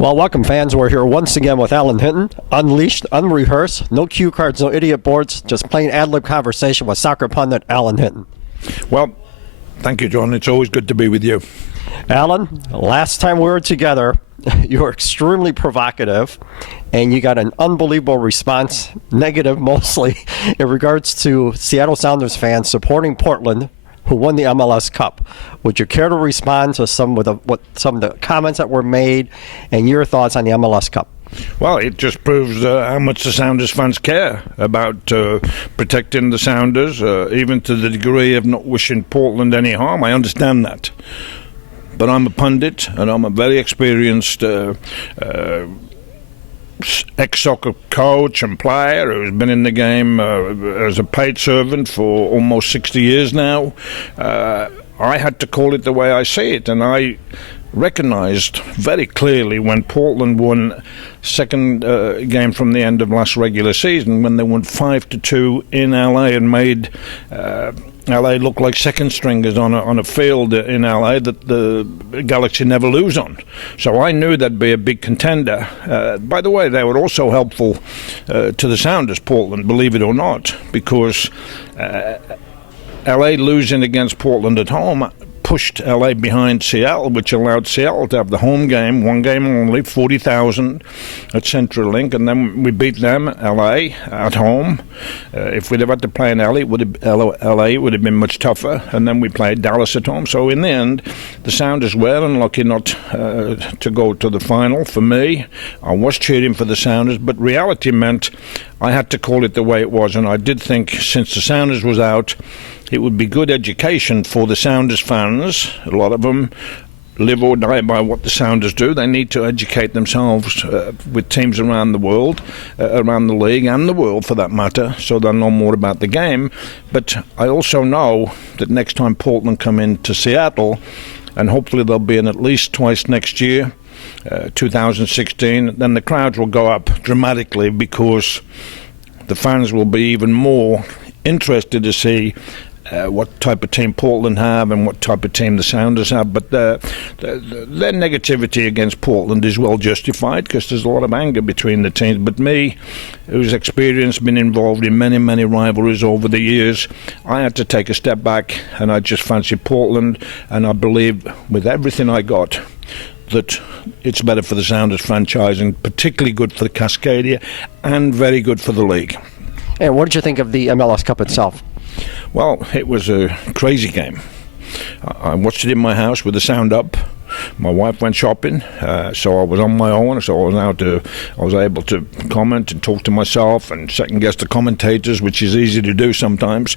Well, welcome, fans. We're here once again with Alan Hinton, unleashed, unrehearsed, no cue cards, no idiot boards, just plain ad-lib conversation with soccer pundit Alan Hinton. Well, thank you, John. It's always good to be with you. Alan, last time we were together, you were extremely provocative, and you got an unbelievable response, negative mostly, in regards to Seattle Sounders fans supporting Portland, who won the MLS Cup. Would you care to respond to some of the comments that were made and your thoughts on the MLS Cup? Well, it just proves how much the Sounders fans care about protecting the Sounders, even to the degree of not wishing Portland any harm. I understand that. But I'm a pundit, and I'm a very experienced ex-soccer coach and player who's been in the game as a paid servant for almost 60 years now. I had to call it the way I see it, and I recognized very clearly when Portland won second game from the end of last regular season, when they won 5-2 in LA and made LA look like second stringers on a field in LA that the Galaxy never lose on. So I knew that'd be a big contender. By the way, they were also helpful to the Sounders, Portland, believe it or not, because LA losing against Portland at home pushed LA behind Seattle, which allowed Seattle to have the home game, one game only, 40,000 at CenturyLink, and then we beat them, LA, at home. If we'd have had to play in LA, it would have been much tougher, and then we played Dallas at home. So in the end, the Sounders were unlucky not to go to the final. For me, I was cheering for the Sounders, but reality meant I had to call it the way it was, and I did think since the Sounders was out, it would be good education for the Sounders fans. A lot of them live or die by what the Sounders do. They need to educate themselves with teams around the world, around the league and the world for that matter, so they'll know more about the game. But I also know that next time Portland come into Seattle, and hopefully they'll be in at least twice next year, 2016, then the crowds will go up dramatically because the fans will be even more interested to see what type of team Portland have and what type of team the Sounders have. But their negativity against Portland is well justified because there's a lot of anger between the teams. But me, who's experienced, been involved in many, many rivalries over the years, I had to take a step back and I just fancy Portland, and I believe with everything I got that it's better for the Sounders franchise and particularly good for the Cascadia and very good for the league. And what did you think of the MLS Cup itself? Well, it was a crazy game. I watched it in my house with the sound up. My wife went shopping, so I was on my own. So I was able to comment and talk to myself and second guess the commentators, which is easy to do sometimes.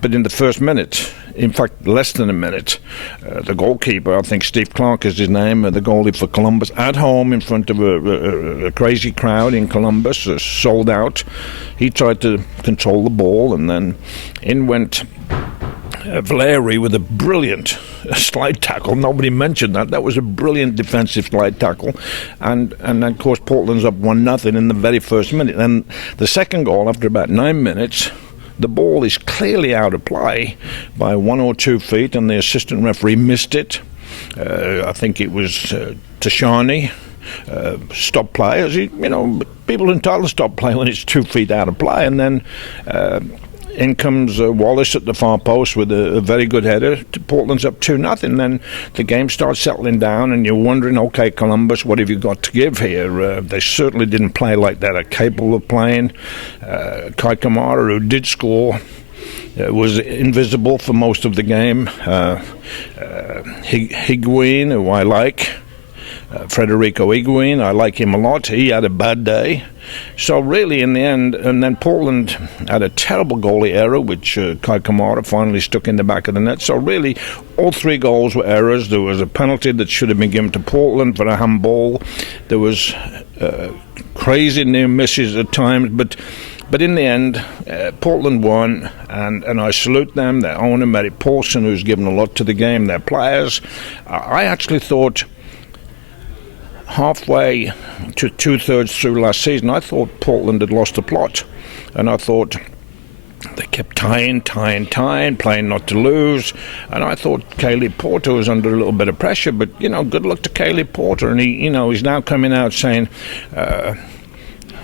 But in the first minute, in fact, less than a minute, the goalkeeper, I think Steve Clark is his name, the goalie for Columbus, at home in front of a crazy crowd in Columbus, sold out. He tried to control the ball, and then in went Valeri with a brilliant slide tackle. Nobody mentioned that. That was a brilliant defensive slide tackle. And then, of course, Portland's up 1-0 in the very first minute. Then the second goal, after about 9 minutes, the ball is clearly out of play by 1 or 2 feet, and the assistant referee missed it. I think it was Tashani. Stop play, as people are entitled to stop play when it's 2 feet out of play, and then in comes Wallace at the far post with a very good header. Portland's up 2-0. Then the game starts settling down, and you're wondering, okay, Columbus, what have you got to give here? They certainly didn't play like that. Are capable of playing. Kai Kamara, who did score, was invisible for most of the game. Higuain, who I like. Federico Higuain, I like him a lot. He had a bad day. So really in the end, and then Portland had a terrible goalie error, which Kai Kamara finally stuck in the back of the net. So really all 3 goals were errors. There was a penalty that should have been given to Portland for a handball. There was crazy near misses at times, but in the end, Portland won, and I salute them, their owner, Mary Paulson, who's given a lot to the game, their players. I actually thought halfway to 2/3 through last season, I thought Portland had lost the plot, and I thought They kept tying, playing not to lose. And I thought Caleb Porter was under a little bit of pressure, but, good luck to Caleb Porter. And he's now coming out saying,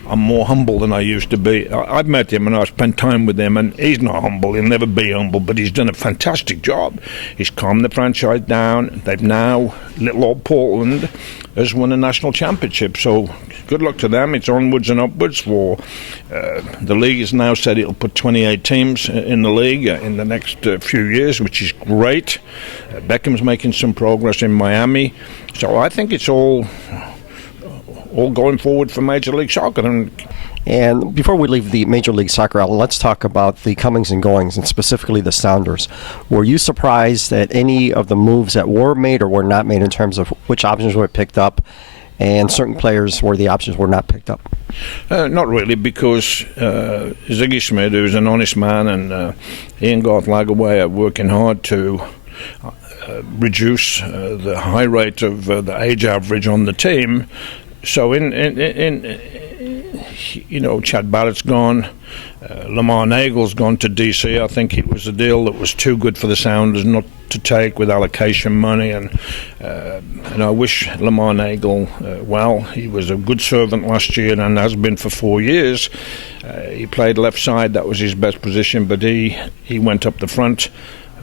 I'm more humble than I used to be. I've met him and I've spent time with him, and he's not humble. He'll never be humble, but he's done a fantastic job. He's calmed the franchise down. They've now, little old Portland has won a national championship. So good luck to them. It's onwards and upwards. For the league has now said it'll put 28 teams in the league in the next few years, which is great. Beckham's making some progress in Miami. So I think it's all going forward for Major League Soccer. And before we leave the Major League Soccer, Alan, let's talk about the comings and goings, and specifically the Sounders. Were you surprised at any of the moves that were made or were not made in terms of which options were picked up and certain players where the options were not picked up? Not really, because Ziggy Schmidt, who's an honest man, and he and Garth Lagerway are working hard to reduce the high rate of the age average on the team. So Chad Barrett's gone, Lamar Nagel's gone to DC. I think it was a deal that was too good for the Sounders not to take with allocation money, and I wish Lamar Nagel well. He was a good servant last year and has been for 4 years. He played left side, that was his best position, but he went up the front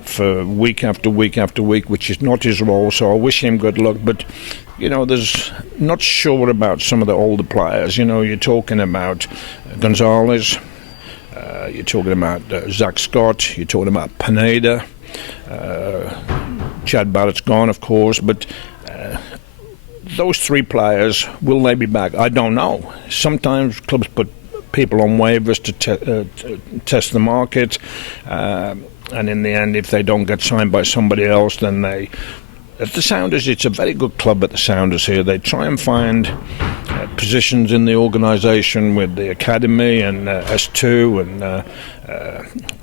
for week after week after week, which is not his role, so I wish him good luck. But there's not sure about some of the older players. You're talking about Gonzalez, you're talking about Zach Scott, you're talking about Pineda, Chad Barrett's gone, of course, but those three players, will they be back? I don't know. Sometimes clubs put people on waivers to test the market, and in the end, if they don't get signed by somebody else, then they... At the Sounders, it's a very good club at the Sounders here. They try and find positions in the organisation with the academy and S2 and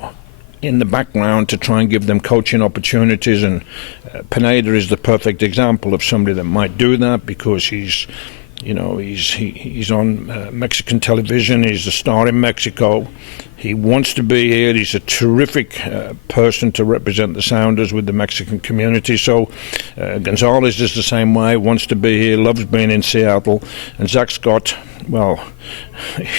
in the background to try and give them coaching opportunities. And Pineda is the perfect example of somebody that might do that, because he's on Mexican television. He's a star in Mexico. He wants to be here. He's a terrific person to represent the Sounders with the Mexican community. So Gonzalez is the same way, wants to be here, loves being in Seattle. And Zach Scott, well,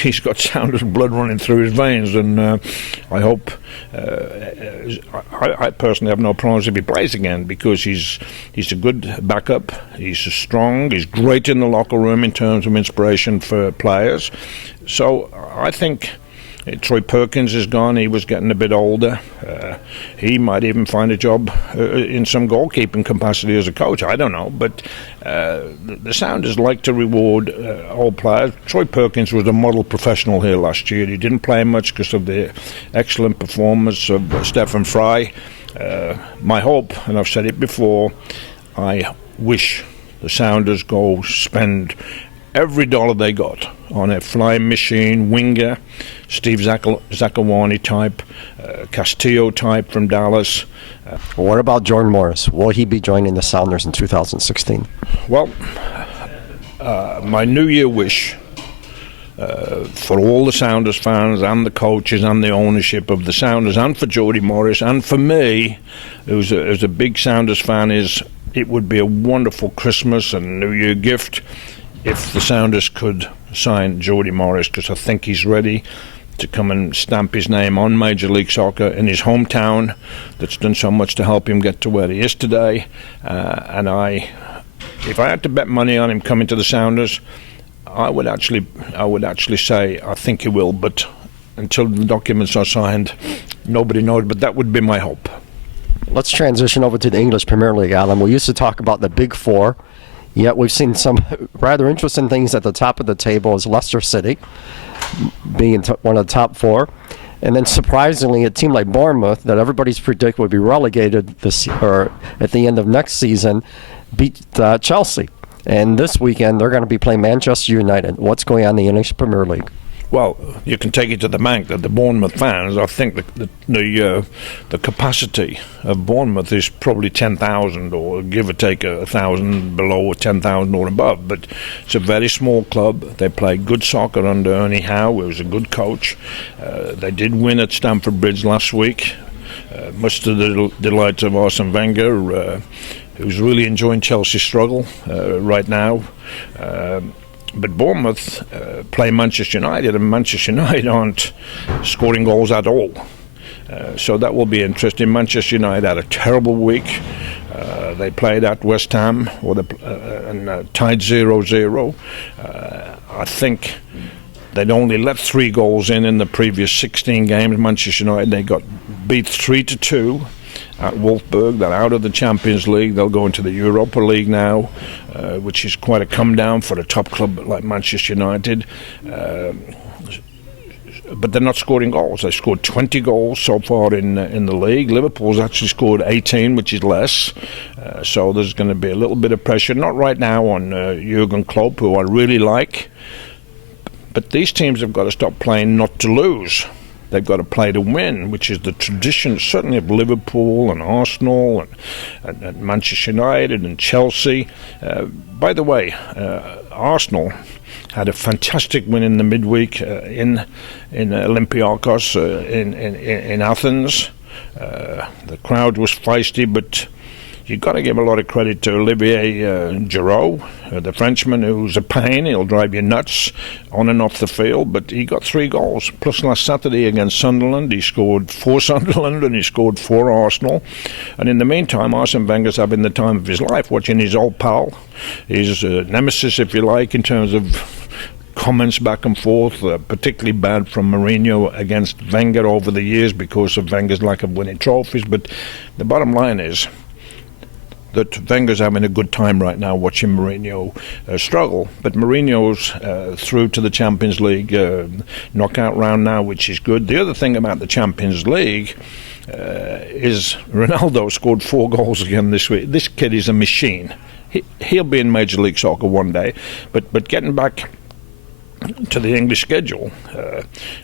he's got Sounders blood running through his veins, and I hope, I personally have no problems if he plays again, because he's a good backup, he's strong, he's great in the locker room in terms of inspiration for players. So I think Troy Perkins is gone. He was getting a bit older. He might even find a job in some goalkeeping capacity as a coach. I don't know. But the Sounders like to reward old players. Troy Perkins was a model professional here last year. He didn't play much because of the excellent performance of Stephen Fry. My hope, and I've said it before, I wish the Sounders go spend every dollar they got on a flying machine winger, Steve Zakawani type, Castillo type from Dallas. What about Jordan Morris? Will he be joining the Sounders in 2016? Well, my New Year wish for all the Sounders fans and the coaches and the ownership of the Sounders, and for Jody Morris and for me, who's a big Sounders fan, is it would be a wonderful Christmas and New Year gift if the Sounders could sign Jody Morris, because I think he's ready to come and stamp his name on Major League Soccer in his hometown that's done so much to help him get to where he is today. And if I had to bet money on him coming to the Sounders, I would actually say I think he will, but until the documents are signed, nobody knows, but that would be my hope. Let's transition over to the English Premier League, Alan. We used to talk about the Big Four, yet we've seen some rather interesting things at the top of the table, as Leicester City being one of the top four. And then surprisingly, a team like Bournemouth, that everybody's predicted would be relegated or at the end of next season, beat Chelsea. And this weekend, they're going to be playing Manchester United. What's going on in the English Premier League? Well, you can take it to the bank that the Bournemouth fans, I think the capacity of Bournemouth is probably 10,000, or give or take 1,000 below, or 10,000 or above. But it's a very small club. They play good soccer under Ernie Howe, who was a good coach. They did win at Stamford Bridge last week, much to the delight of Arsene Wenger, who's really enjoying Chelsea's struggle right now. But Bournemouth play Manchester United, and Manchester United aren't scoring goals at all. So that will be interesting. Manchester United had a terrible week. They played at West Ham and tied 0-0. I think they'd only let 3 goals in the previous 16 games. Manchester United, they got beat 3-2 at Wolfsburg. They're out of the Champions League. They'll go into the Europa League now, which is quite a come down for a top club like Manchester United. But they're not scoring goals. They scored 20 goals so far in the league. Liverpool's actually scored 18, which is less. So there's going to be a little bit of pressure. Not right now on Jurgen Klopp, who I really like. But these teams have got to stop playing not to lose. They've got to play to win, which is the tradition certainly of Liverpool and Arsenal and Manchester United and Chelsea. By the way, Arsenal had a fantastic win in the midweek in Olympiacos in Athens. The crowd was feisty, but you've got to give a lot of credit to Olivier Giroud, the Frenchman, who's a pain. He'll drive you nuts on and off the field, but he got 3 goals. Plus last Saturday against Sunderland, he scored 4 Sunderland and he scored 4 Arsenal. And in the meantime, Arsene Wenger's having the time of his life, watching his old pal, his nemesis, if you like, in terms of comments back and forth, particularly bad from Mourinho against Wenger over the years because of Wenger's lack of winning trophies. But the bottom line is that Wenger's having a good time right now watching Mourinho struggle. But Mourinho's through to the Champions League knockout round now, which is good. The other thing about the Champions League is Ronaldo scored 4 goals again this week. This kid is a machine. He'll be in Major League Soccer one day. But getting back to the English schedule,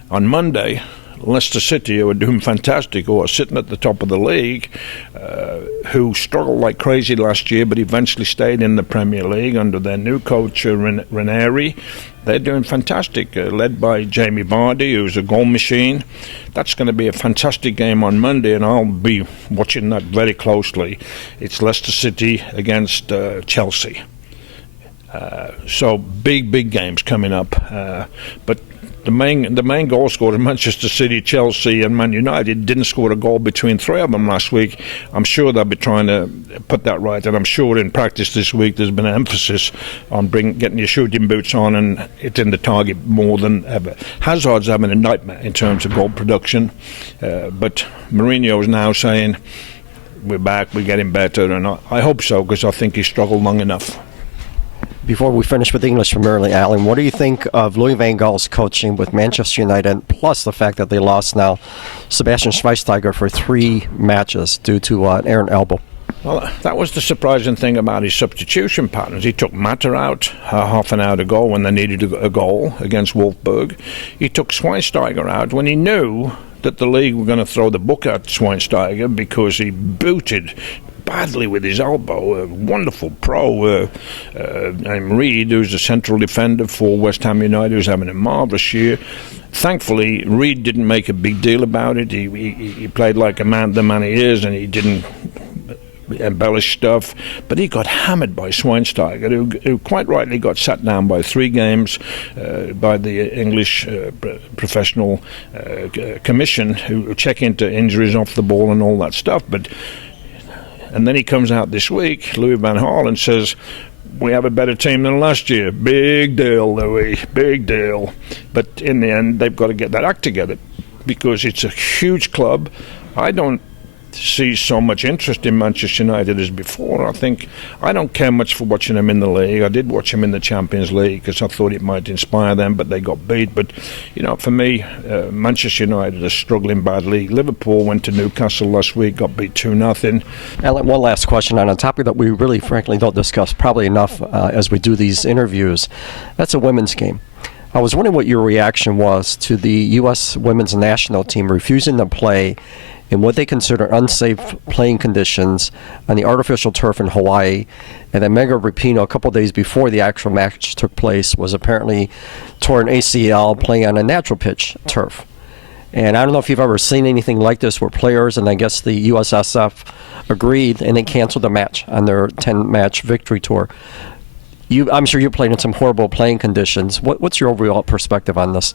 on Monday, Leicester City, who are doing fantastic, who are sitting at the top of the league, who struggled like crazy last year but eventually stayed in the Premier League under their new coach Ranieri. They're doing fantastic, led by Jamie Vardy, who's a goal machine. That's going to be a fantastic game on Monday, and I'll be watching that very closely. It's Leicester City against Chelsea. So big games coming up, but the main goal scorer in Manchester City, Chelsea and Man United didn't score a goal between 3 of them last week. I'm sure they'll be trying to put that right, and I'm sure in practice this week there's been an emphasis on getting your shooting boots on and hitting the target more than ever. Hazard's having a nightmare in terms of goal production, but Mourinho is now saying we're back, we're getting better, and I hope so, because I think he's struggled long enough. Before we finish with English Premier League, Alan, what do you think of Louis van Gaal's coaching with Manchester United, plus the fact that they lost now Sebastian Schweinsteiger for 3 matches due to an errant elbow? Well, that was the surprising thing about his substitution patterns. He took Mata out half an hour to go when they needed a goal against Wolfsburg. He took Schweinsteiger out when he knew that the league were going to throw the book at Schweinsteiger because he booted badly with his elbow. A wonderful pro named Reed, who's a central defender for West Ham United, who's having a marvellous year. Thankfully, Reed didn't make a big deal about it. He played like the man he is, and he didn't embellish stuff, but he got hammered by Schweinsteiger, who quite rightly got sat down by 3 games by the English professional commission, who check into injuries off the ball and all that stuff. And then he comes out this week, Louis van Gaal, and says, we have a better team than last year. Big deal, Louis, big deal. But in the end, they've got to get that act together, because it's a huge club. I don't see so much interest in Manchester United as before. I don't care much for watching them in the league. I did watch them in the Champions League because I thought it might inspire them, but they got beat. But, for me, Manchester United are struggling badly. Liverpool went to Newcastle last week, got beat 2-0. Alan, one last question on a topic that we really, frankly, don't discuss probably enough as we do these interviews. That's a women's game. I was wondering what your reaction was to the U.S. women's national team refusing to play in what they consider unsafe playing conditions on the artificial turf in Hawaii. And then Megan Rapinoe, a couple days before the actual match took place, was apparently torn ACL playing on a natural pitch turf. And I don't know if you've ever seen anything like this where players, and I guess the USSF agreed, and they canceled the match on their 10-match victory tour. I'm sure you played in some horrible playing conditions. What's your overall perspective on this?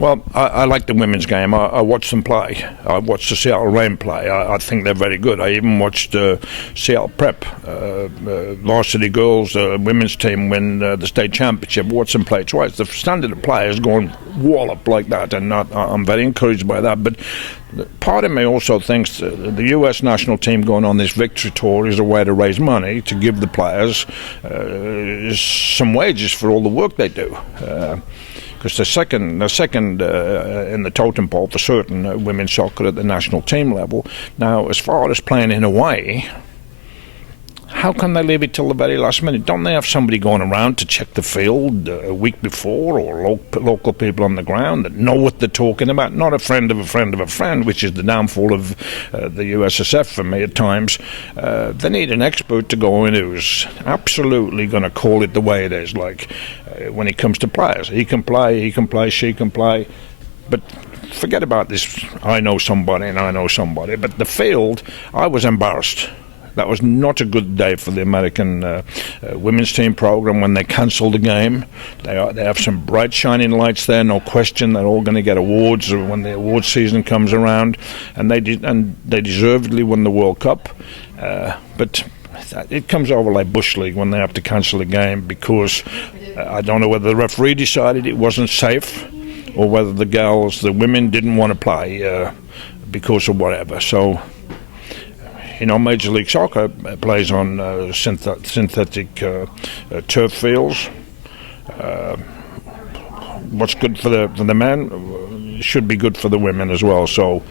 Well, I like the women's game. I watched them play. I watched the Seattle Reign play. I think they're very good. I even watched Seattle Prep, varsity girls, women's team win the state championship. Watched them play twice. The standard of play is going wallop like that, and I'm very encouraged by that. But part of me also thinks the U.S. national team going on this victory tour is a way to raise money to give the players some wages for all the work they do. Because they're second in the totem pole for certain women's soccer at the national team level. Now, as far as playing in Hawaii, how can they leave it till the very last minute? Don't they have somebody going around to check the field a week before, or local people on the ground that know what they're talking about? Not a friend of a friend of a friend, which is the downfall of the USSF for me at times. They need an expert to go in who's absolutely going to call it the way it is. Like when it comes to players, he can play, she can play, but forget about this. I know somebody and I know somebody. But the field, I was embarrassed. That was not a good day for the American women's team program when they cancelled the game. They have some bright shining lights there, no question. They're all going to get awards when the award season comes around, and they deservedly won the World Cup. But it comes over like Bush League when they have to cancel the game because I don't know whether the referee decided it wasn't safe or whether the women didn't want to play because of whatever. So, Major League Soccer plays on synthetic turf fields. What's good for the men should be good for the women as well. So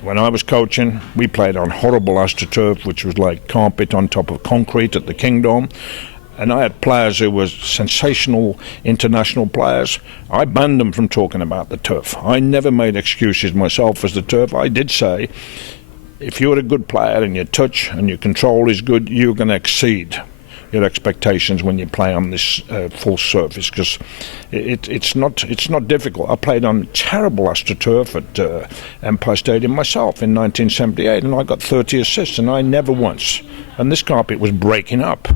when I was coaching, we played on horrible AstroTurf, which was like carpet on top of concrete at the Kingdom. And I had players who were sensational international players. I banned them from talking about the turf. I never made excuses myself as the turf. I did say, if you're a good player and your touch and your control is good, you're going to exceed your expectations when you play on this full surface, because it's not difficult. I played on terrible AstroTurf at Empire Stadium myself in 1978, and I got 30 assists, and I never once. And this carpet was breaking up.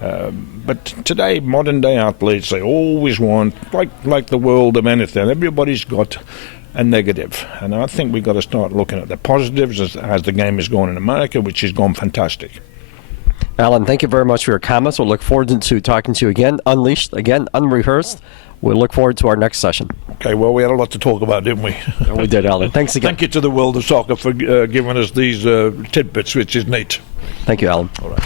But today, modern day athletes, they always want, like the world of anything, everybody's got a negative, and I think we've got to start looking at the positives as the game is going in America, which has gone fantastic. Alan, thank you very much for your comments. We'll look forward to talking to you again, unleashed, again, unrehearsed. We'll look forward to our next session. Okay, well, we had a lot to talk about, didn't we? We did, Alan. Thanks again. Thank you to the world of soccer for giving us these tidbits, which is neat. Thank you, Alan. All right.